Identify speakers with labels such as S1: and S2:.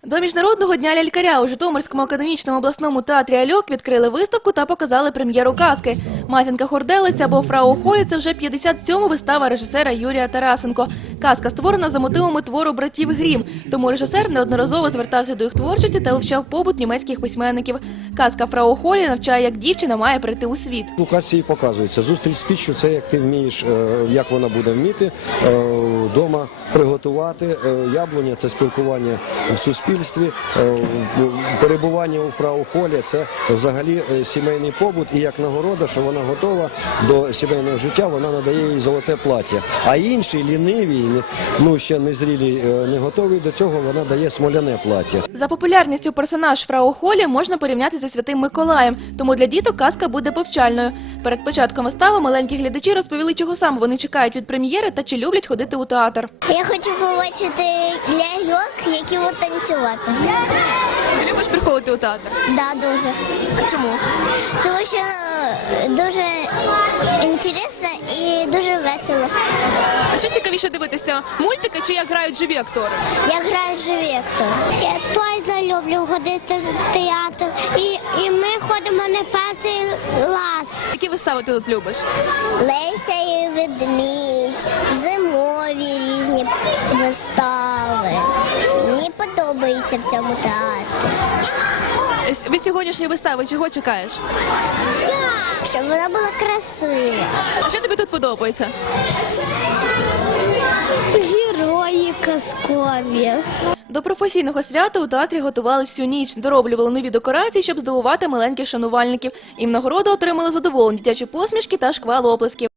S1: До Міжнародного дня лялькаря у Житомирському академічному обласному театрі «Альок» відкрили виставку та показали прем'єру казки. «Матінка-хурделиця» або «Фрау Холі» – це вже 57-та вистава режисера Юрія Тарасенко. Казка створена за мотивами твору братів Грім, тому режисер неодноразово звертався до їх творчості та вивчав побут німецьких письменників. Казка «Фрау Холі» навчає, як дівчина має прийти у світ.
S2: У казці і показується. Зустріч з піччю – це як ти вмієш, як вона буде вміти вдома приготувати. Яблуня – це спілкування в суспільстві. Перебування у фрау Холі – це взагалі сімейний побут. І як нагорода, що вона готова до сімейного життя, вона надає їй золоте плаття. А інші ліниві, ще незрілі, не готові до цього, вона дає смоляне плаття.
S1: За популярністю персонаж фрау Холі можна порівняти зі Святим Миколаєм, тому для діток казка буде повчальною. Перед початком вистави маленькі глядачі розповіли, чого саме вони чекають від прем'єри та чи люблять ходити у театр.
S3: Я хочу побачити ляльок, які будуть танцювати.
S1: Ти любиш приходити у театр?
S3: Да, дуже.
S1: А чому?
S3: Тому що дуже цікаво і дуже весело.
S1: А що цікавіше дивитися, мультики чи як грають живі актори?
S3: Я граю живі актори. Я точно люблю ходити в театр. І ми ходимо на перший клас.
S1: Які вистави ти тут любиш?
S3: Леся і ведмідь, зимові різні вистави. Мені подобається в цьому театрі.
S1: Від сьогоднішньої вистави чого чекаєш?
S3: Щоб вона була красива.
S1: А що тобі тут подобається?
S3: Герої казкові.
S1: До професійного свята у театрі готували всю ніч, дороблювали нові декорації, щоб здивувати маленьких шанувальників. І в нагороду отримали задоволені дитячі посмішки та шквал оплесків.